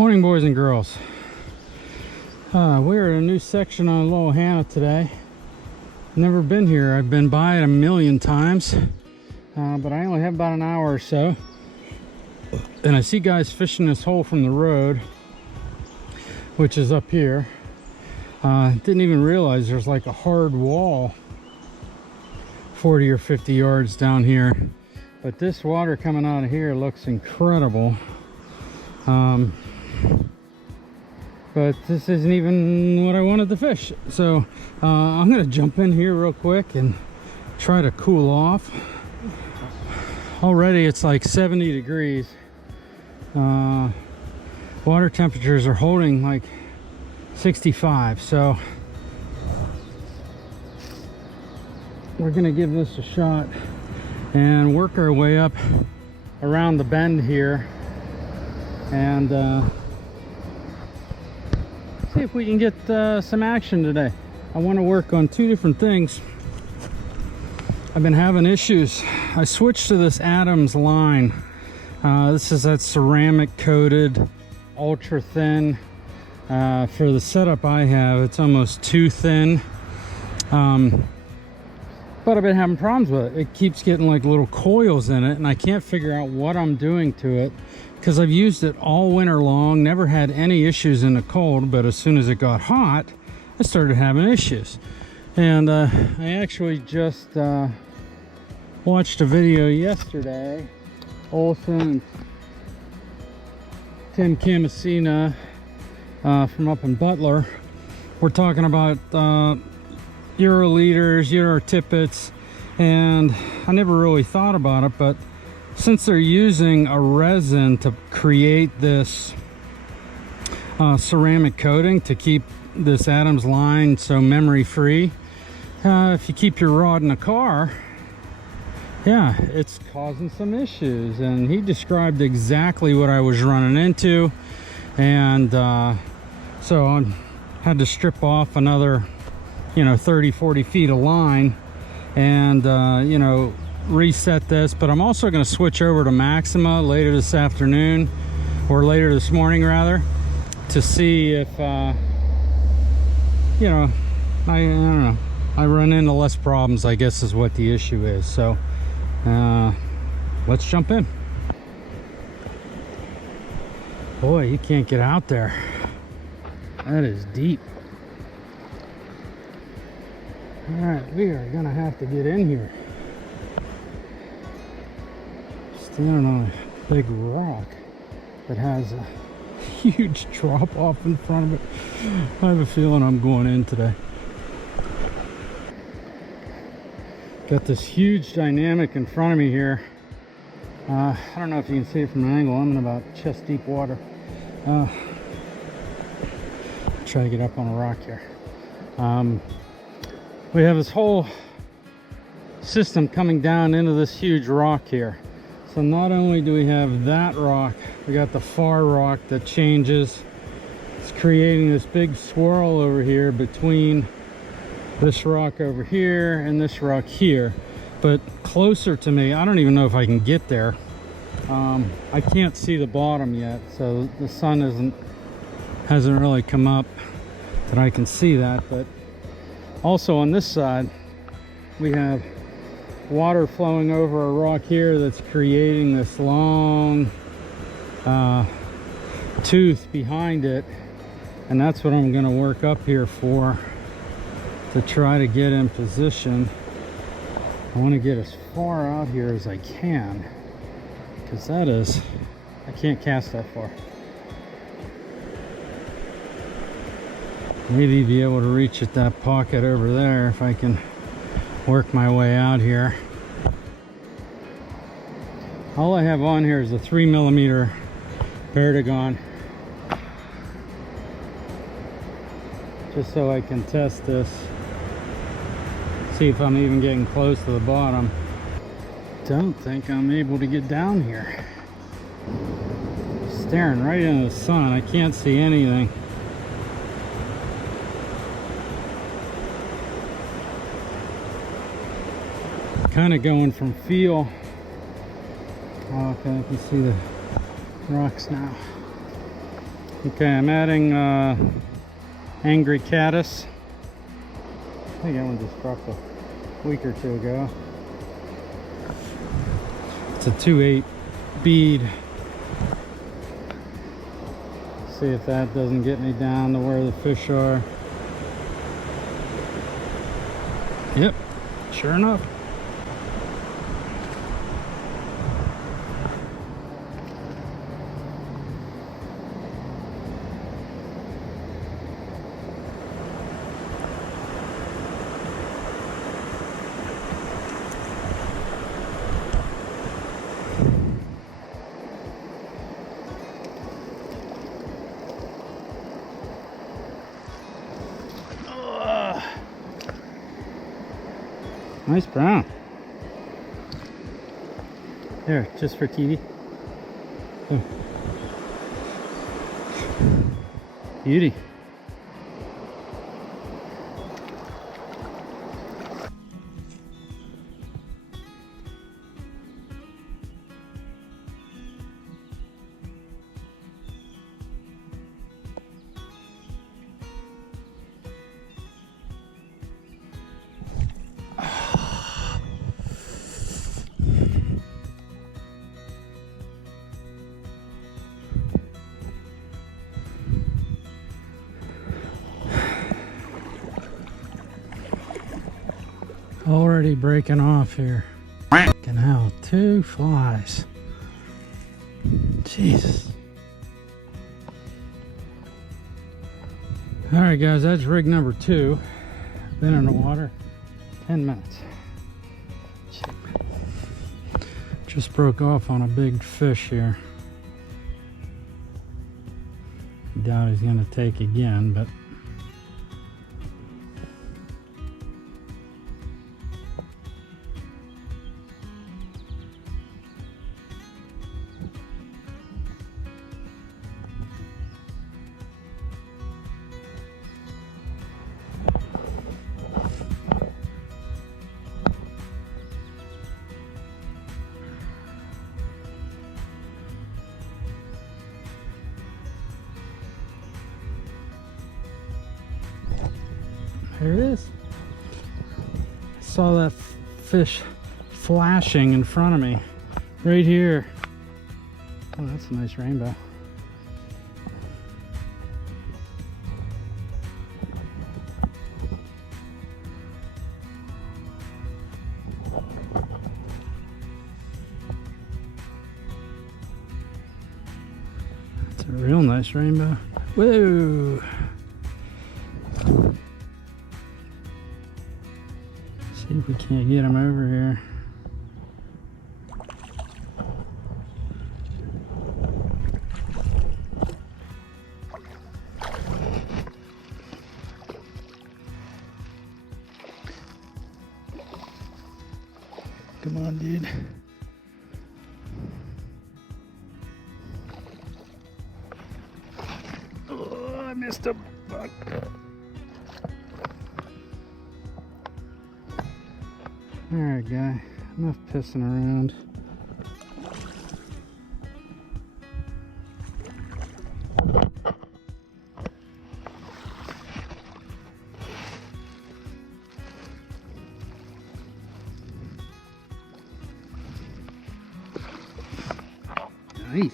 Morning, boys and girls. We're at a new section on Loyalhanna today. Never been here. I've been by it a million times, but I only have about an hour or so. And I see guys fishing this hole from the road, which is up here. Didn't even realize there's like a hard wall 40 or 50 yards down here. But this water coming out of here looks incredible. But this isn't even what I wanted to fish. So I'm gonna jump in here real quick and try to cool off. Already it's like 70 degrees. Water temperatures are holding like 65, so we're gonna give this a shot and work our way up around the bend here and see if we can get some action today. I want to work on two different things. I've been having issues. I switched to this Adams line. This is that ceramic coated, ultra thin. For the setup I have, it's almost too thin. But I've been having problems with it. It keeps getting like little coils in it, and I can't figure out what I'm doing to it, because I've used it all winter long, never had any issues in the cold, but as soon as it got hot, I started having issues. And I actually just watched a video yesterday. Olson and Tim Camasina from up in Butler, we're talking about Euro leaders, Euro tippets, and I never really thought about it, but since they're using a resin to create this ceramic coating to keep this Adams line so memory free, if you keep your rod in a car, yeah, it's causing some issues. And he described exactly what I was running into, and so I had to strip off another 30-40 feet of line and reset this. But I'm also going to switch over to Maxima later this afternoon, or later this morning rather, to see if I don't know, I run into less problems, I guess is what the issue is. So let's jump in. Boy, you can't get out there. That is deep. All right, we are gonna have to get in here. Standing on a big rock that has a huge drop off in front of it. I have a feeling I'm going in today. Got this huge dynamic in front of me here. I don't know if you can see it from an angle. I'm in about chest deep water. Try to get up on a rock here. We have this whole system coming down into this huge rock here. So not only do we have that rock, we got the far rock that changes. It's creating this big swirl over here between this rock over here and this rock here. But closer to me, I don't even know if I can get there. I can't see the bottom yet, so the sun hasn't really come up that I can see that. But also on this side, we have water flowing over a rock here that's creating this long tooth behind it, and that's what I'm going to work up here for, to try to get in position. I want to get as far out here as I can, because I can't cast that far. Maybe be able to reach at that pocket over there if I can work my way out here. All I have on here is a 3mm Vertigon, just so I can test this, see if I'm even getting close to the bottom. Don't think I'm able to get down here. Staring right into the sun, I can't see anything. Kind of going from feel. Oh, okay, I can see the rocks now. Okay, I'm adding Angry Caddis. I think that one just dropped a week or two ago. It's a 2/8 bead. See if that doesn't get me down to where the fish are. Yep, sure enough. Nice brown. There, just for TV. Oh. Beauty. Already breaking off here. Fucking hell, 2 flies. Jesus. Alright guys, that's rig number 2. Been in the water 10 minutes. Just broke off on a big fish here. Doubt he's gonna take again, but there it is. I saw that fish flashing in front of me, right here. Oh, that's a nice rainbow. That's a real nice rainbow. Whoa! See if we can't get him over here. Come on, dude. Oh, I missed a buck. Alright, guy. Enough pissing around. Nice.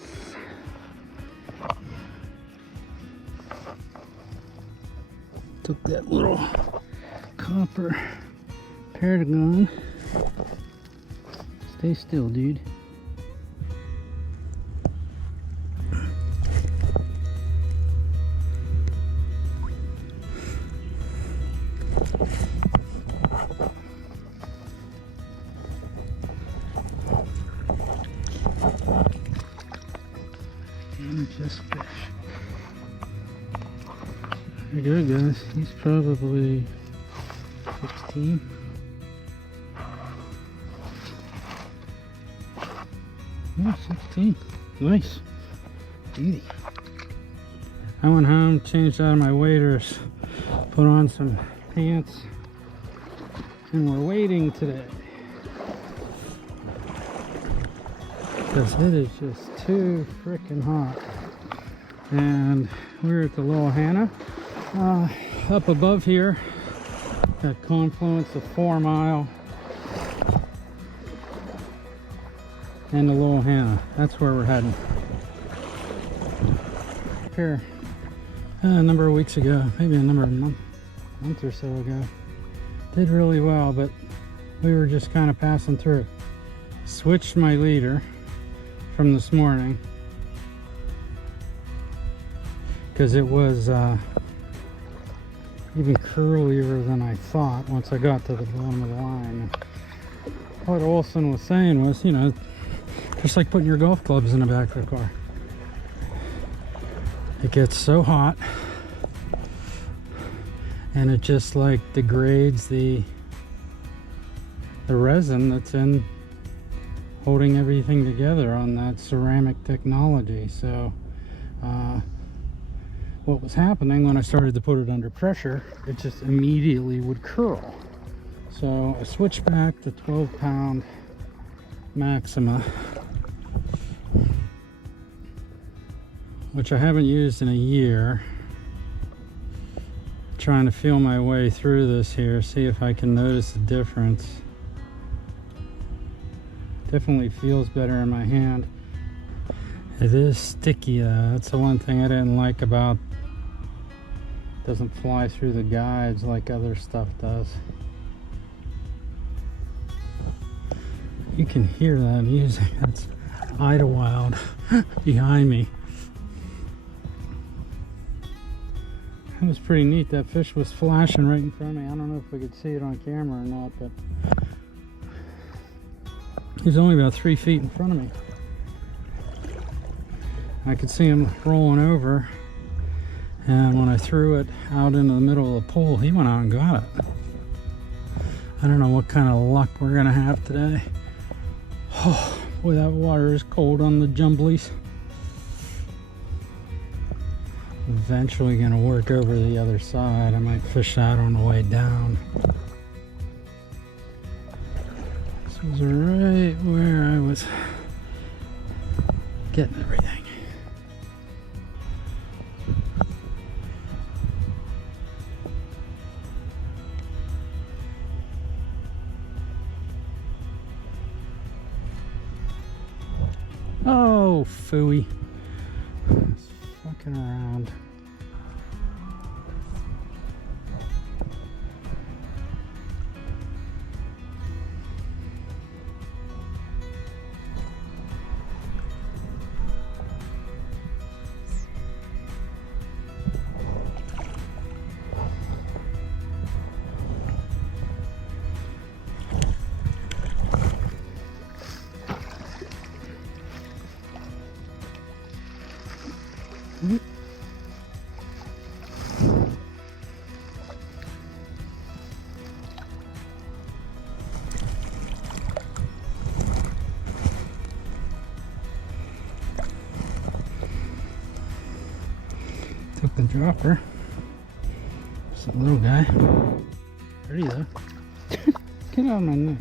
Took that little copper Paragon. Stay still, dude. And just fish. There you go, guys. He's probably 16. Yeah, 16. Nice. Beauty. I went home, changed out of my waders, put on some pants, and we're wading today. Because it is just too freaking hot. And we're at the Loyalhanna. Up above here, that confluence of 4 Mile and the Loyalhanna. That's where we're heading. Here, a number of weeks ago, maybe a number of month or so ago, did really well, but we were just kind of passing through. Switched my leader from this morning because it was even curlier than I thought once I got to the bottom of the line. What Olson was saying was, you know, just like putting your golf clubs in the back of the car. It gets so hot and it just like degrades the resin that's in holding everything together on that ceramic technology. So what was happening when I started to put it under pressure, it just immediately would curl. So I switched back to 12-pound Maxima, which I haven't used in a year. Trying to feel my way through this here, see if I can notice a difference. Definitely feels better in my hand. It is sticky though. That's the one thing I didn't like about it. Doesn't fly through the guides like other stuff does. You can hear that music. That's Idlewild behind me. That was pretty neat. That fish was flashing right in front of me. I don't know if we could see it on camera or not, but he's only about 3 feet in front of me. I could see him rolling over, and when I threw it out into the middle of the pool, he went out and got it. I don't know what kind of luck we're gonna have today. Oh boy, that water is cold on the jumblies. Eventually gonna work over the other side. I might fish that on the way down. This was right where I was getting everything. Oh, phooey. It's fucking around. Took the dropper. It's a little guy. Pretty though. Get out of my neck.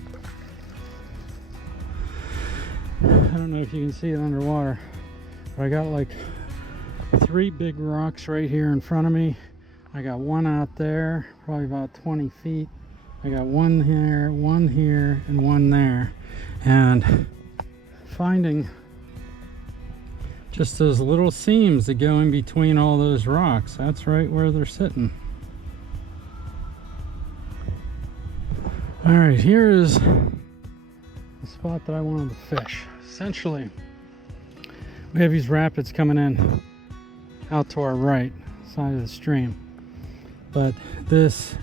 I don't know if you can see it underwater, but I got like 3 big rocks right here in front of me. I got one out there, probably about 20 feet. I got one here, and one there. And finding just those little seams that go in between all those rocks, that's right where they're sitting. All right, here is the spot that I wanted to fish. Essentially, we have these rapids coming in out to our right side of the stream, but there's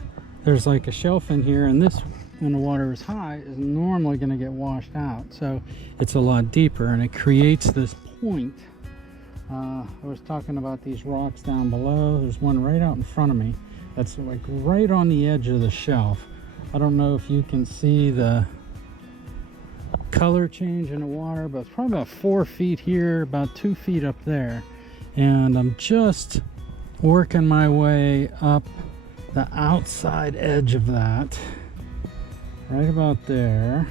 like a shelf in here, and this, when the water is high, is normally going to get washed out, so it's a lot deeper, and it creates this point. I was talking about these rocks down below. There's one right out in front of me that's like right on the edge of the shelf. I don't know if you can see the color change in the water, but it's probably about 4 feet here, about 2 feet up there. And I'm just working my way up the outside edge of that, right about there.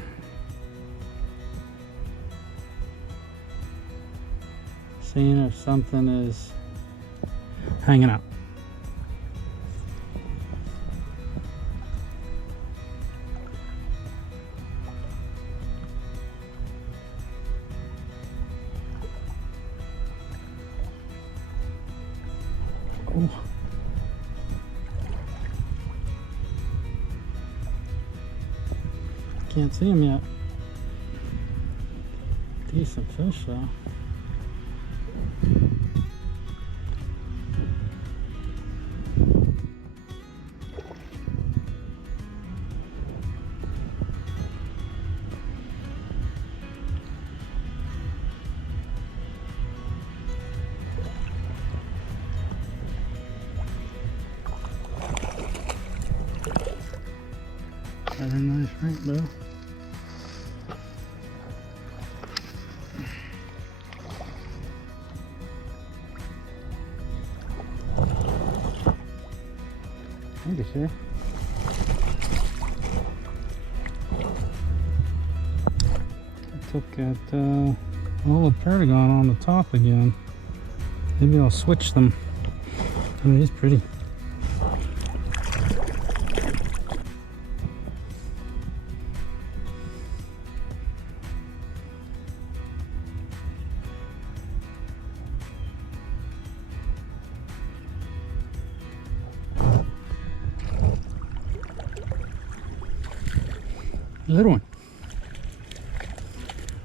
Seeing if something is hanging out. Oh. Can't see him yet. Decent fish though. Got a nice rainbow. Maybe so. I took that olive perdigon on the top again. Maybe I'll switch them. Oh, he's pretty. Little one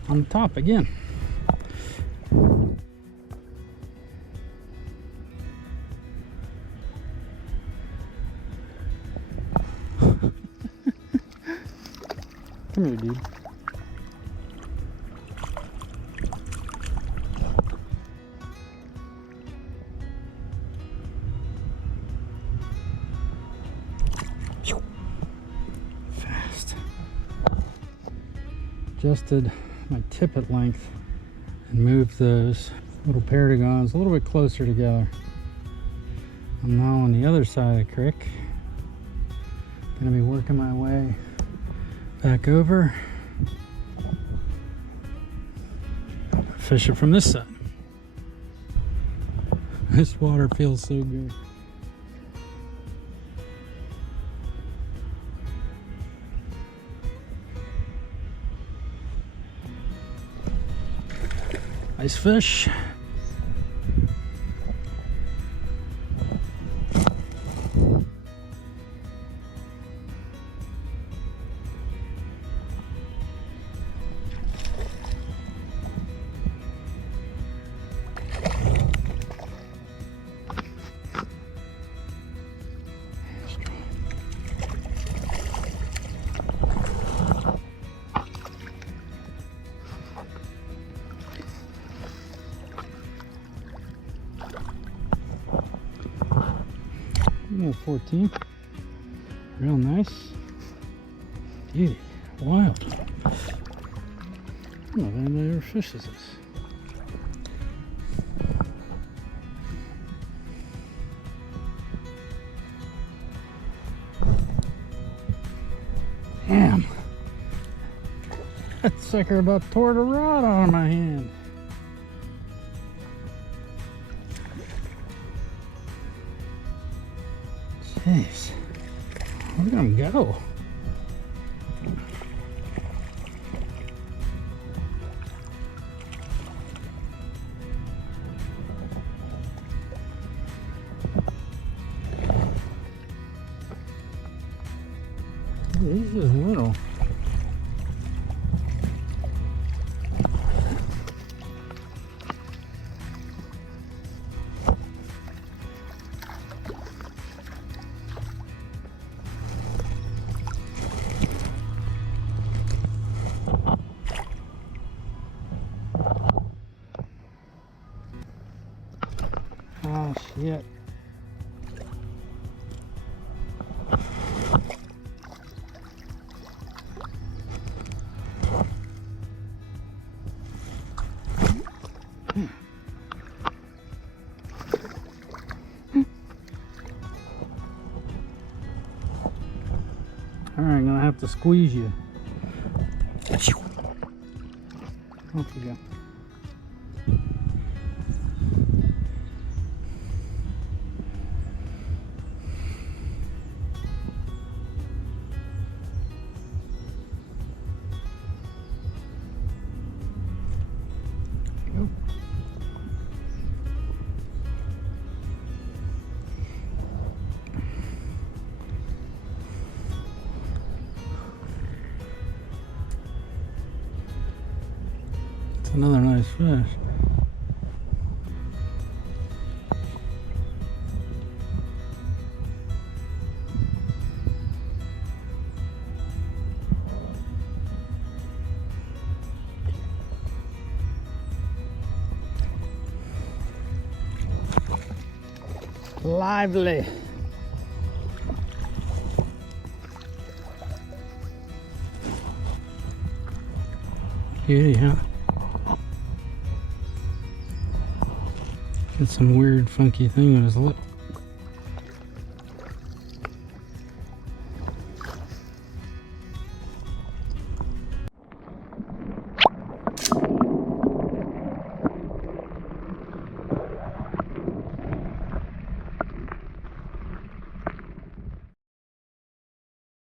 on the top again. Come here, dude. Adjusted my tippet length and moved those little perdigons a little bit closer together. I'm now on the other side of the creek. Gonna be working my way back over. Fish it from this side. This water feels so good. Nice fish. Yeah, 14. Real nice. Beauty. Wild. I don't know if anybody ever fishes this. Damn. That sucker about tore the rod out of my hand. Jeez, look at him go. He's just little. Oh shit. All right, I'm gonna have to squeeze you. Off you go. another nice fish. Lively. Beauty, huh? Got some weird funky thing on his lip.